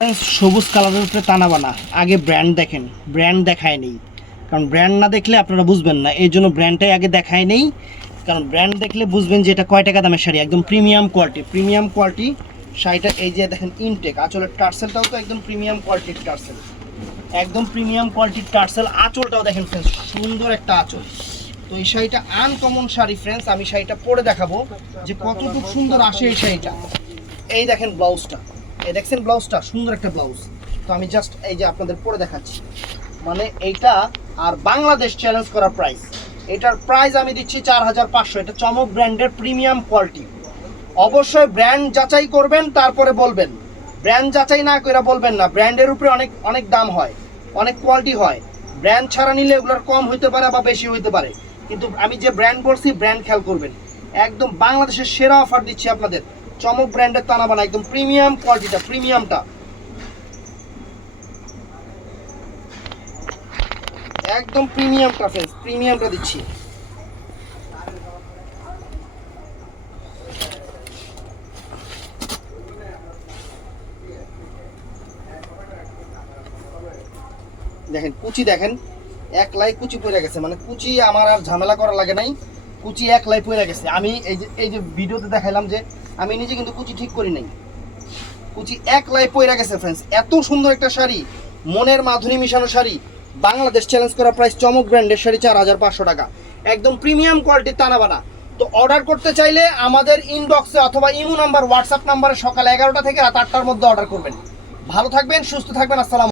সবুজ কালারের উপরে টানা বানা। আগে ব্র্যান্ড দেখেন, ব্র্যান্ড দেখায় নেই, কারণ ব্র্যান্ড না দেখলে আপনারা বুঝবেন না। এই জন্য ব্র্যান্ডটাই আগে দেখায় নেই, কারণ ব্র্যান্ড দেখলে বুঝবেন যে এটা কয় টাকা দামের শাড়ি। একদম প্রিমিয়াম কোয়ালিটি, প্রিমিয়াম কোয়ালিটি শাড়িটা। এই যে দেখেন ইনটেক আঁচলের টার্সেলটাও তো একদম প্রিমিয়াম কোয়ালিটির টার্সেল, একদম প্রিমিয়াম কোয়ালিটির টার্সেল। আঁচলটাও দেখেন ফ্রেন্ডস, সুন্দর একটা আঁচল। তো এই শাড়িটা আনকমন শাড়ি ফ্রেন্ডস, আমি শাড়িটা পরে দেখাবো যে কতটুকু সুন্দর আসে এই শাড়িটা। এই দেখেন ব্লাউজটা, এই দেখছেন ব্লাউজটা, সুন্দর একটা ব্লাউজ। তো আমি জাস্ট এই যে আপনাদের পরে দেখাচ্ছি, মানে এইটা আর বাংলাদেশ চ্যালেঞ্জ করা প্রাইস। এটার প্রাইস আমি দিচ্ছি 4500। এটা চমক ব্র্যান্ডের প্রিমিয়াম কোয়ালিটি। অবশ্যই ব্র্যান্ড যাচাই করবেন, তারপরে বলবেন। ব্র্যান্ড যাচাই না করে বলবেন না। ব্র্যান্ডের উপরে অনেক অনেক দাম হয়, অনেক কোয়ালিটি হয়। ব্র্যান্ড ছাড়া নিলে এগুলোর কম হইতে পারে বা বেশি হইতে পারে, কিন্তু আমি যে ব্র্যান্ড বলছি ব্র্যান্ড খেয়াল করবেন। একদম বাংলাদেশের সেরা অফার দিচ্ছি আপনাদের। চমক ব্র্যান্ডের টানা বানা, একদম প্রিমিয়াম কোয়ালিটিটা, প্রিমিয়ামটা, একদম প্রিমিয়ামটা ফ্রেন্ডস, প্রিমিয়ামটা দিচ্ছি। দেখেন কুচি, দেখেন এক লাই কুচি পড়ে গেছে, মানে কুচি আমার আর ঝামেলা করা লাগে নাই। কুচি এক লাই পড়ে গেছে। আমি এই যে ভিডিওতে দেখাইলাম যে আমি নিজে কিন্তু কুচি ঠিক করি নাই, কুচি এক লাই পড়ে গেছে ফ্রেন্ডস। এত সুন্দর একটা শাড়ি, মনের মাধুরী মিশানো শাড়ি, বাংলাদেশ চ্যালেঞ্জ করা প্রাইস। চমক ব্র্যান্ডের শাড়ি 4500 টাকা, একদম প্রিমিয়াম কোয়ালিটির টানা বানা। তো অর্ডার করতে চাইলে আমাদের ইনবক্সে অথবা ইমো নাম্বার, হোয়াটসঅ্যাপ নাম্বারে সকাল 11টা থেকে রাত 8টার মধ্যে অর্ডার করবেন। ভালো থাকবেন, সুস্থ থাকবেন, আসসালাম।